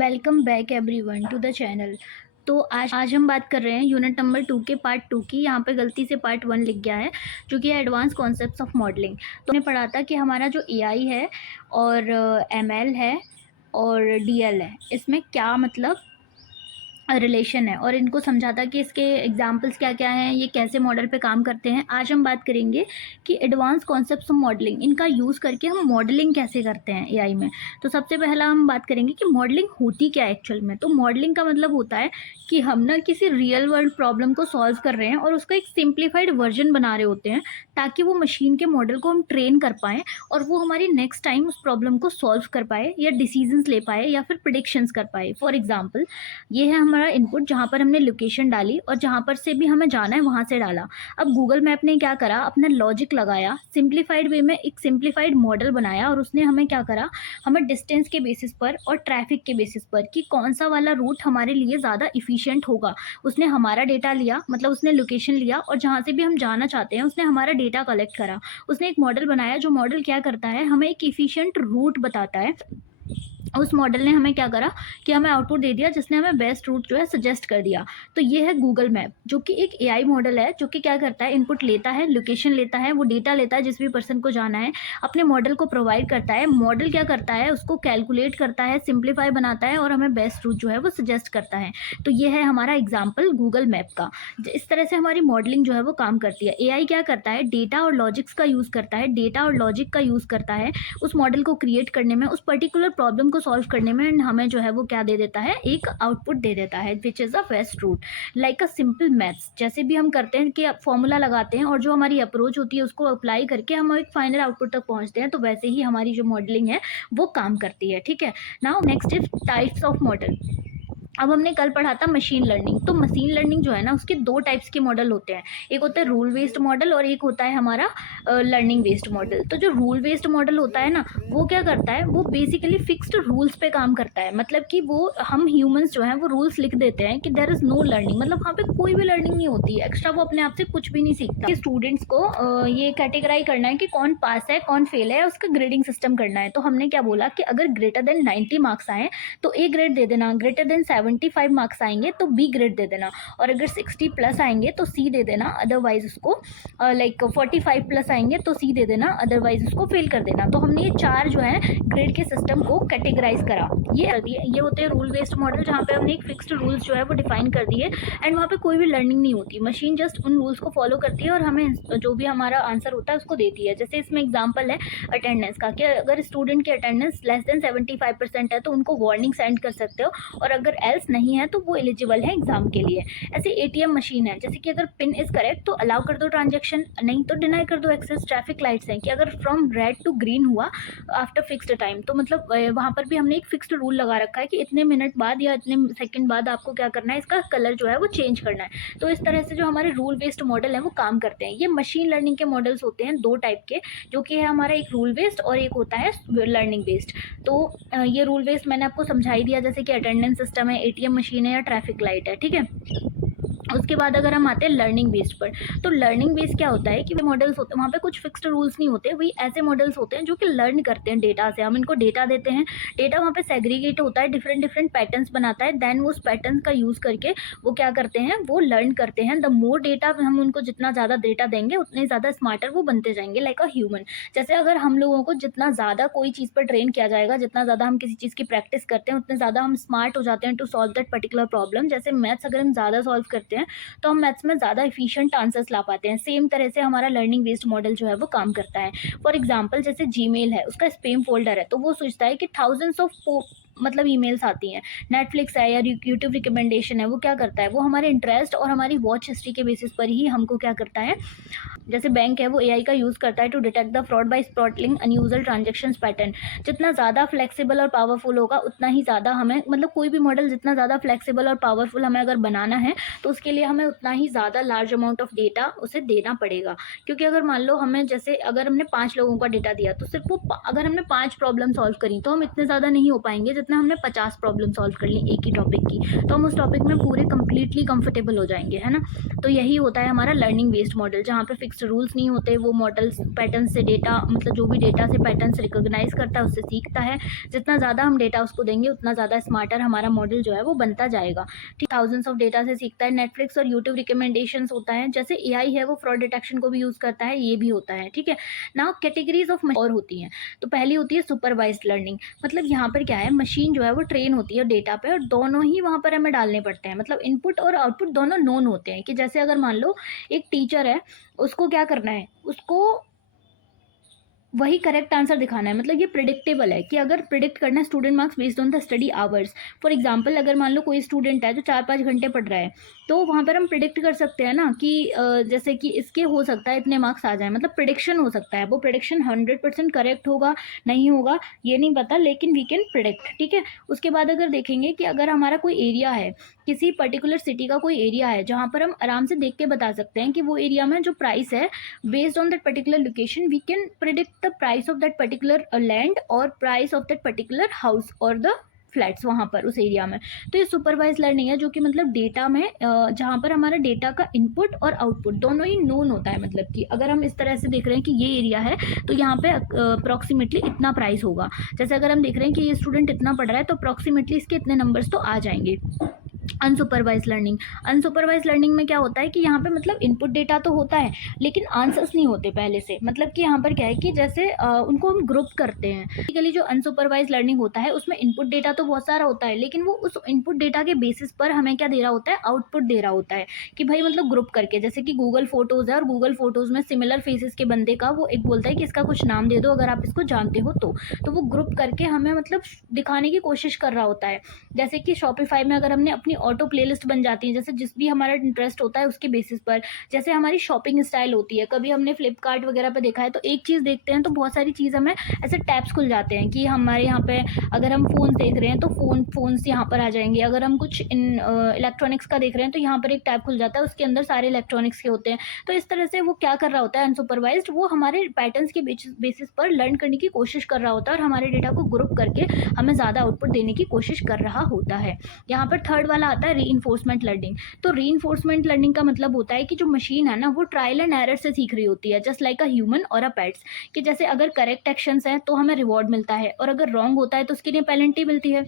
Welcome back everyone to the channel. तो आज हम बात कर रहे हैं यूनिट नंबर 2 के पार्ट 2 की। यहाँ पे गलती से पार्ट 1 लिख गया है जो कि एडवांस कॉन्सेप्ट्स ऑफ मॉडलिंग। तो हमने पढ़ा था कि हमारा जो एआई है और एमएल है और डीएल है, इसमें क्या मतलब रिलेशन है और इनको समझाता कि इसके एग्जाम्पल्स क्या क्या हैं, ये कैसे मॉडल पे काम करते हैं। आज हम बात करेंगे कि एडवांस कॉन्सेप्ट्स ऑफ मॉडलिंग, इनका यूज़ करके हम मॉडलिंग कैसे करते हैं एआई में। तो सबसे पहला हम बात करेंगे कि मॉडलिंग होती क्या है एक्चुअल में। तो मॉडलिंग का मतलब होता है कि हम ना किसी रियल वर्ल्ड प्रॉब्लम को सॉल्व कर रहे हैं और उसका एक सिंप्लीफाइड वर्जन बना रहे होते हैं ताकि वो मशीन के मॉडल को हम ट्रेन कर पाएँ और वो हमारी नेक्स्ट टाइम उस प्रॉब्लम को सॉल्व कर पाए या डिसीजंस ले पाए या फिर प्रिडिक्शंस कर पाए। फॉर एग्जाम्पल, ये है हमारा इनपुट जहाँ पर हमने लोकेशन डाली और जहाँ पर से भी हमें जाना है वहाँ से डाला। अब गूगल मैप ने क्या करा, अपना लॉजिक लगाया, सिंप्लीफाइड वे में एक सिंप्लीफाइड मॉडल बनाया और उसने हमें क्या करा, हमें डिस्टेंस के बेसिस पर और ट्रैफिक के बेसिस पर कि कौन सा वाला रूट हमारे लिए ज़्यादा इफिशियंट होगा, उसने हमारा डेटा लिया, मतलब उसने लोकेशन लिया और जहाँ से भी हम जाना चाहते हैं उसने हमारा डेटा कलेक्ट करा। उसने एक मॉडल बनाया जो मॉडल क्या करता है, हमें एक इफिशियंट रूट बताता है। उस मॉडल ने हमें क्या करा कि हमें आउटपुट दे दिया जिसने हमें बेस्ट रूट जो है सजेस्ट कर दिया। तो ये है गूगल मैप जो कि एक एआई मॉडल है जो कि क्या करता है, इनपुट लेता है, लोकेशन लेता है, वो डेटा लेता है जिस भी पर्सन को जाना है, अपने मॉडल को प्रोवाइड करता है। मॉडल क्या करता है, उसको कैलकुलेट करता है, सिंप्लीफाई बनाता है और हमें बेस्ट रूट जो है वो सजेस्ट करता है। तो ये है हमारा एग्जाम्पल गूगल मैप का। इस तरह से हमारी मॉडलिंग जो है वो काम करती है। एआई क्या करता है, डेटा और लॉजिक्स का यूज़ करता है, डेटा और लॉजिक का यूज़ करता है उस मॉडल को क्रिएट करने में, उस पर्टिकुलर प्रॉब्लम को सॉल्व करने में, एंड हमें जो है वो क्या दे देता है, एक आउटपुट दे देता है which is a best route. Like a simple maths जैसे भी हम करते हैं कि फॉर्मूला लगाते हैं और जो हमारी अप्रोच होती है उसको अप्लाई करके हम एक फाइनल आउटपुट तक पहुंचते हैं, तो वैसे ही हमारी जो मॉडलिंग है वो काम करती है। ठीक है, now next is types of model. अब हमने कल पढ़ा था मशीन लर्निंग। तो मशीन लर्निंग जो है ना, उसके दो टाइप्स के मॉडल होते हैं, एक होता है रूल बेस्ड मॉडल और एक होता है हमारा लर्निंग बेस्ड मॉडल। तो जो रूल बेस्ड मॉडल होता है ना, वो क्या करता है, वो बेसिकली फिक्स्ड रूल्स पे काम करता है। मतलब कि वो हम ह्यूमंस जो हैं वो रूल्स लिख देते हैं कि देयर इज नो लर्निंग, मतलब वहाँ पे कोई भी लर्निंग नहीं होती है एक्स्ट्रा, वो अपने आप से कुछ भी नहीं सीखता। कि स्टूडेंट्स को ये कैटेगराइज करना है कि कौन पास है कौन फेल है, उसका ग्रेडिंग सिस्टम करना है। तो हमने क्या बोला कि अगर ग्रेटर देन 90 मार्क्स आए तो ए ग्रेड दे देना, ग्रेटर देन 75 मार्क्स आएंगे तो बी ग्रेड दे देना, और अगर 60 प्लस आएंगे तो सी दे देना, अदरवाइज उसको लाइक 45 प्लस आएंगे तो सी दे देना, अदरवाइज उसको फेल कर देना। तो हमने ये चार जो है ग्रेड के सिस्टम को कैटेगराइज करा। ये होते हैं रूल बेस्ड मॉडल जहाँ पे हमने एक फिक्स्ड रूल्स जो है वो डिफाइन कर दिए एंड वहाँ पे कोई भी लर्निंग नहीं होती, मशीन जस्ट उन रूल्स को फॉलो करती है और हमें जो भी हमारा आंसर होता है उसको देती है। जैसे इसमें एग्जाम्पल है अटेंडेंस का, कि अगर स्टूडेंट की अटेंडेंस लेस देन 75% है तो उनको वार्निंग सेंड कर सकते हो, और अगर एल्स नहीं है तो वो एलिजिबल है एग्जाम के लिए। ऐसे एटीएम मशीन है, जैसे कि अगर पिन इज करेक्ट तो अलाउ कर दो ट्रांजेक्शन, नहीं तो डिनाई कर दो एक्सेस। ट्रैफिक लाइट्स हैं कि अगर फ्रॉम रेड टू ग्रीन हुआ आफ्टर फिक्स्ड टाइम, तो मतलब वहाँ पर भी हमने एक फिक्स्ड रूल लगा रखा है कि इतने मिनट बाद या इतने सेकंड बाद आपको क्या करना है, इसका कलर जो है वो चेंज करना है। तो इस तरह से जो हमारे रूल बेस्ड मॉडल है वो काम करते हैं। ये मशीन लर्निंग के मॉडल्स होते हैं दो टाइप के, जो कि है हमारा एक रूल बेस्ड और एक होता है लर्निंग बेस्ड। तो ये रूल बेस्ड मैंने आपको समझाई दिया, जैसे कि अटेंडेंस सिस्टम है, एटीएम मशीन है या ट्रैफिक लाइट है। ठीक है, उसके बाद अगर हम आते हैं लर्निंग बेस्ड पर, तो लर्निंग बेस्ड क्या होता है कि मॉडल्स होते हैं वहाँ पे कुछ फिक्स्ड रूल्स नहीं होते, वही ऐसे मॉडल्स होते हैं जो कि लर्न करते हैं डेटा से। हम इनको डेटा देते हैं, डेटा वहाँ पे सेग्रीगेट होता है, डिफरेंट डिफरेंट पैटर्न्स बनाता है, देन वो उस पैटर्न्स का यूज़ करके वो क्या करते हैं, वो लर्न करते हैं। द मोर डेटा हम उनको जितना ज़्यादा डेटा देंगे उतने ज़्यादा स्मार्टर वो बनते जाएंगे, लाइक अ ह्यूमन। जैसे अगर हम लोगों को जितना ज़्यादा कोई चीज़ पर ट्रेन किया जाएगा, जितना ज़्यादा हम किसी चीज़ की प्रैक्टिस करते हैं उतने ज़्यादा हम स्मार्ट हो जाते हैं to solve that particular problem. जैसे मैथ्स अगर हम ज़्यादा सॉल्व करते हैं तो हम मैथ्स में ज़्यादा एफिशिएंट आंसर्स ला पाते हैं। सेम तरह से हमारा लर्निंग बेस्ड मॉडल जो है वो काम करता है। फॉर एग्जांपल, जैसे जीमेल है, उसका स्पैम फोल्डर है, तो वो सोचता है कि थाउजेंड्स ऑफ मतलब ईमेल्स आती हैं। नेटफ्लिक्स है या यूट्यूब रिकमेंडेशन है, वो क्या करता है, वो हमारे इंटरेस्ट और हमारी वॉच हिस्ट्री के बेसिस पर ही हमको क्या करता है। जैसे बैंक है, वो एआई का यूज़ करता है to detect the fraud by spotting unusual transactions pattern. जितना ज़्यादा फ्लेक्सिबल और पावरफुल होगा उतना ही ज़्यादा हमें, मतलब कोई भी मॉडल जितना ज़्यादा फ्लेक्सिबल और पावरफुल हमें अगर बनाना है तो उसके लिए हमें उतना ही ज़्यादा लार्ज अमाउंट ऑफ डेटा उसे देना पड़ेगा। क्योंकि अगर मान लो हमें, जैसे अगर हमने 5 लोगों का डेटा दिया तो सिर्फ वो अगर हमने 5 प्रॉब्लम सॉल्व करी तो हम इतने ज़्यादा नहीं हो पाएंगे जितना में हमने 50 प्रॉब्लम सॉल्व कर ली एक ही टॉपिक की, तो हम उस टॉपिक में पूरे कंप्लीटली कंफर्टेबल हो जाएंगे, है ना। तो यही होता है हमारा लर्निंग बेस्ड मॉडल, जहाँ पे फिक्स्ड रूल्स नहीं होते। वो मॉडल्स पैटर्न से डेटा, मतलब जो भी डेटा से पैटर्न से रिकॉग्नाइज करता है उससे सीखता है। जितना ज़्यादा हम डेटा उसको देंगे उतना ज़्यादा स्मार्टर हमारा मॉडल जो है वो बनता जाएगा। ठीक, थाउजेंड्स ऑफ डेटा से सीखता है। नेटफ्लिक्स और यूट्यूब रिकमेंडेशन होता है। जैसे एआई है वो फ्रॉड डिटेक्शन को भी यूज़ करता है, ये भी होता है, ठीक है ना। कैटेगरीज ऑफ और होती हैं। तो पहली होती है सुपरवाइज्ड लर्निंग। मतलब यहाँ पर क्या है, मशीन जो है वो ट्रेन होती है डेटा पे, और दोनों ही वहाँ पर हमें डालने पड़ते हैं। मतलब इनपुट और आउटपुट दोनों नोन होते हैं। कि जैसे अगर मान लो एक टीचर है, उसको क्या करना है, उसको वही करेक्ट आंसर दिखाना है। मतलब ये प्रिडिक्टेबल है कि अगर प्रिडिक्ट करना है student marks based on the study hours. For example अगर मान लो कोई स्टूडेंट है जो 4-5 घंटे पढ़ रहा है, तो वहाँ पर हम प्रिडिक्ट कर सकते हैं ना कि जैसे कि इसके हो सकता है इतने मार्क्स आ जाए। मतलब प्रिडिक्शन हो सकता है। वो प्रिडिक्शन 100% करेक्ट होगा नहीं होगा ये नहीं पता, लेकिन वी कैन प्रिडिक्ट, ठीक है। उसके बाद अगर देखेंगे कि अगर हमारा कोई एरिया है, किसी पर्टिकुलर सिटी का कोई एरिया है, जहाँ पर हम आराम से देख के बता सकते हैं कि वो एरिया में जो प्राइस है based on that particular location we can predict the price of that particular land or price of that particular house or the flats वहाँ पर उस एरिया में। तो ये सुपरवाइज लर्निंग है, जो कि मतलब डेटा में जहाँ पर हमारा डेटा का इनपुट और आउटपुट दोनों ही नोन होता है। मतलब कि अगर हम इस तरह से देख रहे हैं कि ये एरिया है तो यहाँ पे अप्रॉक्सीमेटली इतना प्राइस होगा। जैसे अगर हम देख रहे हैं कि ये स्टूडेंट इतना पढ़ रहा है तो अप्रॉक्सीमेटली इसके इतने नंबर्स तो आ जाएंगे। Unsupervised learning. अनसुपरवाइज लर्निंग में क्या होता है कि यहाँ पे मतलब इनपुट डेटा तो होता है लेकिन आंसर्स नहीं होते पहले से। मतलब कि यहाँ पर क्या है कि जैसे उनको हम ग्रुप करते हैं। बेसिकली जो अनसुपरवाइज लर्निंग होता है उसमें इनपुट डेटा तो बहुत सारा होता है, लेकिन वो उस इनपुट डेटा के बेसिस पर हमें क्या दे रहा होता है, आउटपुट दे रहा होता है। कि भाई मतलब ग्रुप करके, जैसे कि गूगल फोटोज है और गूगल फोटोज में सिमिलर फेसेस के बंदे का वो एक बोलता है कि इसका कुछ नाम दे दो अगर आप इसको जानते हो तो वो ग्रुप करके हमें मतलब दिखाने की कोशिश कर रहा होता है। जैसे कि शॉपिफाई में अगर हमने अपनी ऑटो प्लेलिस्ट बन जाती है, जैसे जिस भी हमारा इंटरेस्ट होता है उसके बेसिस पर। जैसे हमारी शॉपिंग स्टाइल होती है, कभी हमने फ्लिपकार्ट वगैरह पे देखा है तो एक चीज़ देखते हैं तो बहुत सारी चीज़ हमें ऐसे टैब्स खुल जाते हैं कि हमारे यहाँ पे अगर हम फ़ोन देख रहे हैं तो फोन्स यहाँ पर आ जाएंगे। अगर हम कुछ इन इलेक्ट्रॉनिक्स का देख रहे हैं तो यहाँ पर एक टैब खुल जाता है, उसके अंदर सारे इलेक्ट्रॉनिक्स के होते हैं। तो इस तरह से वो क्या कर रहा होता है, अनसुपरवाइज्ड वो हमारे पैटर्न्स के बेसिस पर लर्न करने की कोशिश कर रहा होता है और हमारे डेटा को ग्रुप करके हमें ज़्यादा आउटपुट देने की कोशिश कर रहा होता है। यहाँ पर थर्ड वाला आता है रीइंफोर्समेंट लर्निंग। तो रीइंफोर्समेंट लर्निंग का मतलब होता है कि जो मशीन है ना वो ट्रायल एंड एरर से सीख रही होती है, जस्ट लाइक अ ह्यूमन और अ पेट्स। कि जैसे अगर करेक्ट एक्शंस हैं तो हमें रिवॉर्ड मिलता है और अगर रॉन्ग होता है तो उसके लिए पेनल्टी मिलती है।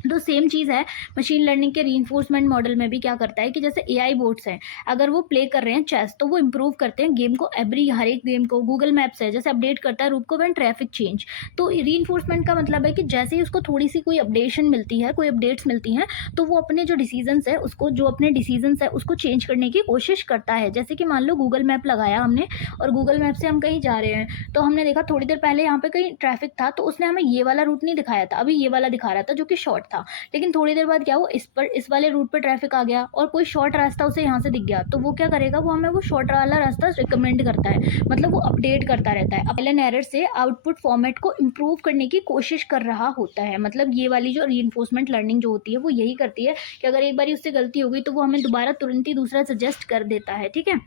तो सेम चीज़ है मशीन लर्निंग के रीइंफोर्समेंट मॉडल में भी। क्या करता है कि जैसे एआई बोर्ड्स हैं, अगर वो प्ले कर रहे हैं चेस तो वो इंप्रूव करते हैं गेम को, एवरी हर एक गेम को। गूगल मैप्स है जैसे अपडेट करता है रूट को व्हेन ट्रैफिक चेंज। तो रीइंफोर्समेंट का मतलब है कि जैसे ही उसको थोड़ी सी कोई अपडेशन मिलती है, कोई अपडेट्स मिलती हैं, तो वो अपने जो डिसीजंस है उसको, जो अपने डिसीजंस है उसको चेंज करने की कोशिश करता है। जैसे कि मान लो गूगल मैप लगाया हमने और गूगल मैप से हम कहीं जा रहे हैं तो हमने देखा थोड़ी देर पहले यहाँ पे कहीं ट्रैफिक था तो उसने हमें ये वाला रूट नहीं दिखाया था, अभी ये वाला दिखा रहा था जो कि शॉर्ट था। लेकिन थोड़ी देर बाद क्या हुआ, इस वाले रूट पर ट्रैफिक आ गया और कोई शॉर्ट रास्ता उसे यहाँ से दिख गया, तो वो क्या करेगा, वो हमें वो शॉर्ट वाला रास्ता रिकमेंड करता है। मतलब वो अपडेट करता रहता है, ट्रायल एंड एरर से आउटपुट फॉर्मेट को इम्प्रूव करने की कोशिश कर रहा होता है। मतलब ये वाली जो रीइंफोर्समेंट लर्निंग जो होती है वो यही करती है कि अगर एक बार उससे गलती हो गई तो वो हमें दोबारा तुरंत ही दूसरा सजेस्ट कर देता है, ठीक है।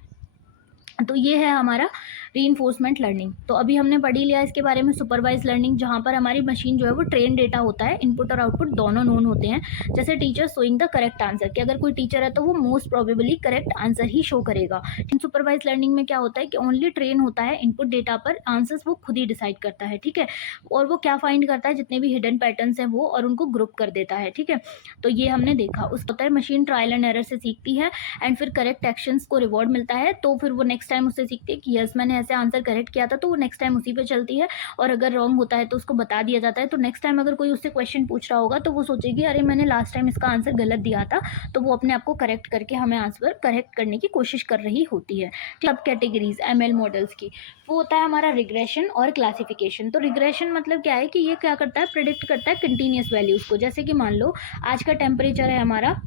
तो ये है हमारा रीइंफोर्समेंट लर्निंग। तो अभी हमने पढ़ ही लिया इसके बारे में। सुपरवाइज लर्निंग, जहाँ पर हमारी मशीन जो है वो ट्रेन डेटा होता है, इनपुट और आउटपुट दोनों नोन होते हैं। जैसे teacher showing the correct answer, कि अगर कोई टीचर है तो वो मोस्ट प्रोबेबली करेक्ट आंसर ही शो करेगा। सुपरवाइज लर्निंग में क्या होता है कि ओनली ट्रेन होता है इनपुट डेटा पर, आंसर्स वो खुद ही डिसाइड करता है, ठीक है। और वो क्या फाइंड करता है, जितने भी हिडन पैटर्न्स हैं वो, और उनको ग्रुप कर देता है, ठीक है। तो ये हमने देखा। उस होता है मशीन ट्रायल एंड एरर से सीखती है एंड फिर करेक्ट एक्शंस को रिवॉर्ड मिलता है, तो फिर वो नेक्स्ट टाइम उससे सीखती है कि यस मैंने ऐसे आंसर करेक्ट किया था, तो वो नेक्स्ट टाइम उसी पे चलती है। और अगर रॉन्ग होता है तो उसको बता दिया जाता है, तो नेक्स्ट टाइम अगर कोई उससे क्वेश्चन पूछ रहा होगा तो वो सोचेगी अरे मैंने लास्ट टाइम इसका आंसर गलत दिया था, तो वो अपने आप को करेक्ट करके हमें आंसर करेक्ट करने की कोशिश कर रही होती है। अब कैटेगरीज एमएल मॉडल्स की, वो होता है हमारा रिग्रेशन और क्लासिफिकेशन। तो रिग्रेशन मतलब क्या है कि ये क्या करता है, प्रिडिक्ट करता है कंटिन्यूस वैल्यूज को। जैसे कि मान लो आज का टेम्परेचर है हमारा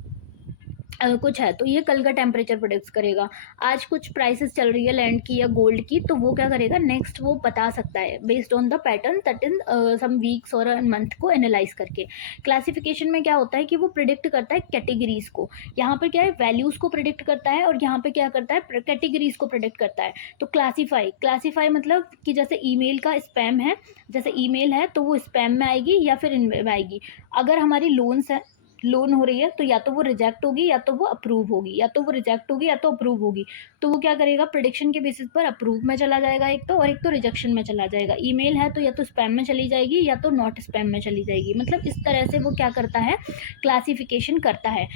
कुछ है तो ये कल का टेम्परेचर प्रेडिक्ट करेगा। आज कुछ प्राइसेस चल रही है लैंड की या गोल्ड की, तो वो क्या करेगा नेक्स्ट वो बता सकता है based on the pattern that in some weeks और मंथ को एनालाइज करके। क्लासिफिकेशन में क्या होता है कि वो प्रिडिक्ट करता है कैटेगरीज को। यहाँ पर क्या है वैल्यूज़ को प्रिडिक्ट करता है और यहाँ पे क्या करता है कैटेगरीज को प्रिडिक्ट करता है। तो क्लासीफाई मतलब कि जैसे ईमेल का स्पैम है, जैसे ईमेल है तो वो स्पैम में आएगी या फिर इन में आएगी। अगर हमारी लोन्स है, लोन हो रही है तो या तो वो रिजेक्ट होगी या तो वो अप्रूव होगी, या तो वो रिजेक्ट होगी या तो अप्रूव होगी। तो वो क्या करेगा प्रिडिक्शन के बेसिस पर अप्रूव में चला जाएगा एक तो, और एक तो रिजेक्शन में चला जाएगा। ईमेल है तो या तो स्पैम में चली जाएगी या तो नॉट स्पैम में चली जाएगी। मतलब इस तरह से वो क्या करता है क्लासिफिकेशन करता है।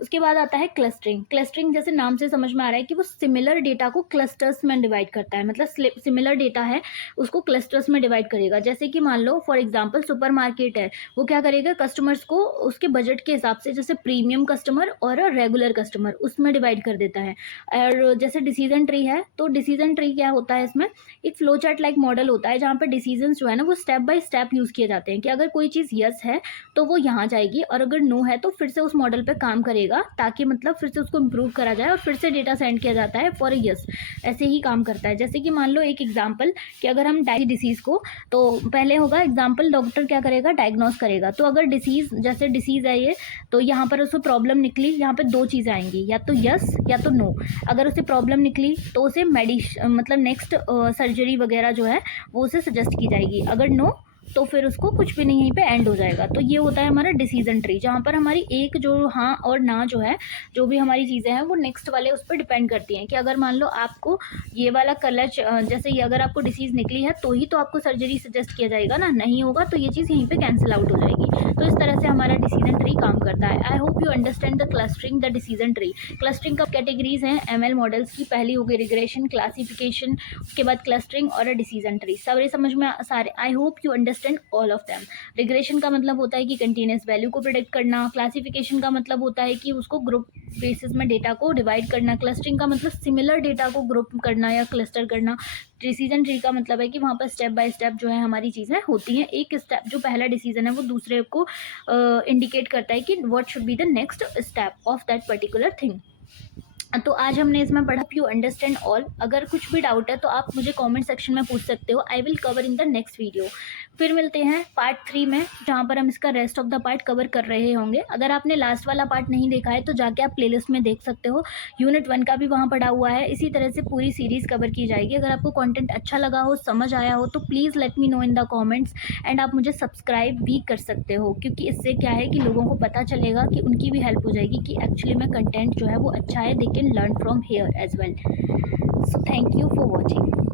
उसके बाद आता है क्लस्टरिंग। क्लस्टरिंग जैसे नाम से समझ में आ रहा है कि वो सिमिलर डेटा को क्लस्टर्स में डिवाइड करता है। मतलब सिमिलर डेटा है उसको क्लस्टर्स में डिवाइड करेगा। जैसे कि मान लो फॉर एग्जांपल सुपरमार्केट है, वो क्या करेगा कस्टमर्स को उसके बजट के हिसाब से, जैसे प्रीमियम कस्टमर और रेगुलर कस्टमर, उसमें डिवाइड कर देता है। और जैसे डिसीजन ट्री है तो डिसीजन ट्री क्या होता है, इसमें एक फ्लो चार्ट लाइक मॉडल होता है जहाँ पर डिसीजन जो है ना वो स्टेप बाय स्टेप यूज़ किए जाते हैं कि अगर कोई चीज़ यस है तो वो यहाँ जाएगी और अगर नो है तो फिर से उस मॉडल पर काम करेगा ताकि मतलब फिर से उसको इम्प्रूव करा जाए और फिर से डेटा सेंड किया जाता है फॉर यस। ऐसे ही काम करता है। जैसे कि मान लो एक एग्जाम्पल कि अगर हम डिसीज़ को, तो पहले होगा एग्जाम्पल डॉक्टर क्या करेगा डायग्नोस करेगा। तो अगर डिसीज़ जैसे डिसीज़ है ये, तो यहाँ पर उसको प्रॉब्लम निकली, यहाँ पे दो चीज़ें आएंगी या तो यस या तो नो। अगर उसे प्रॉब्लम निकली तो उसे मतलब नेक्स्ट सर्जरी वगैरह जो है वो उसे सजेस्ट की जाएगी। अगर नो तो फिर उसको कुछ भी नहीं, यहीं पे एंड हो जाएगा। तो ये होता है हमारा डिसीजन ट्री, जहाँ पर हमारी एक जो हाँ और ना जो है, जो भी हमारी चीज़ें हैं वो नेक्स्ट वाले उस पर डिपेंड करती हैं कि अगर मान लो आपको ये वाला कलर जैसे ये अगर आपको डिसीज़ निकली है तो ही तो आपको सर्जरी सजेस्ट किया जाएगा ना, नहीं होगा तो ये चीज़ यहीं पे कैंसिल आउट हो जाएगी। तो इस तरह से हमारा डिसीजन ट्री काम करता है। I hope you understand the clustering the decision tree. Clustering का कैटेगरीज हैं एमएल मॉडल्स की। पहली हो गई रिग्रेशन, क्लासिफिकेशन, उसके बाद क्लस्टरिंग और डिसीजन ट्री। सारे समझ में सारे, I hope you understand all of them. Regression का मतलब होता है कि कंटीन्यूअस वैल्यू को प्रेडिक्ट करना। क्लासिफिकेशन का मतलब होता है कि उसको ग्रुप बेसिस में डेटा को डिवाइड करना। क्लस्टरिंग का मतलब सिमिलर डेटा को ग्रुप करना या क्लस्टर करना। डिसीजन ट्री का मतलब है कि वहाँ पर स्टेप बाय स्टेप जो है हमारी चीज़ें होती हैं। एक स्टेप जो पहला डिसीजन है वो दूसरे को इंडिकेट करता है कि what should be the next step of that particular thing. तो आज हमने इसमें पढ़ा यू अंडरस्टैंड ऑल। अगर कुछ भी डाउट है तो आप मुझे कमेंट सेक्शन में पूछ सकते हो। I will cover in the next video. फिर मिलते हैं पार्ट 3 में, जहाँ पर हम इसका rest of the part cover कर रहे होंगे। अगर आपने लास्ट वाला पार्ट नहीं देखा है तो जाके आप प्लेलिस्ट में देख सकते हो। यूनिट 1 का भी वहाँ पढ़ा हुआ है। इसी तरह से पूरी सीरीज़ कवर की जाएगी। अगर आपको कंटेंट अच्छा लगा हो, समझ आया हो, तो please let me know in the comments. And आप मुझे सब्सक्राइब भी कर सकते हो, क्योंकि इससे क्या है कि लोगों को पता चलेगा कि उनकी भी हेल्प हो जाएगी कि एक्चुअली में कंटेंट जो है वो अच्छा है, they can learn from here as well. So thank you for watching.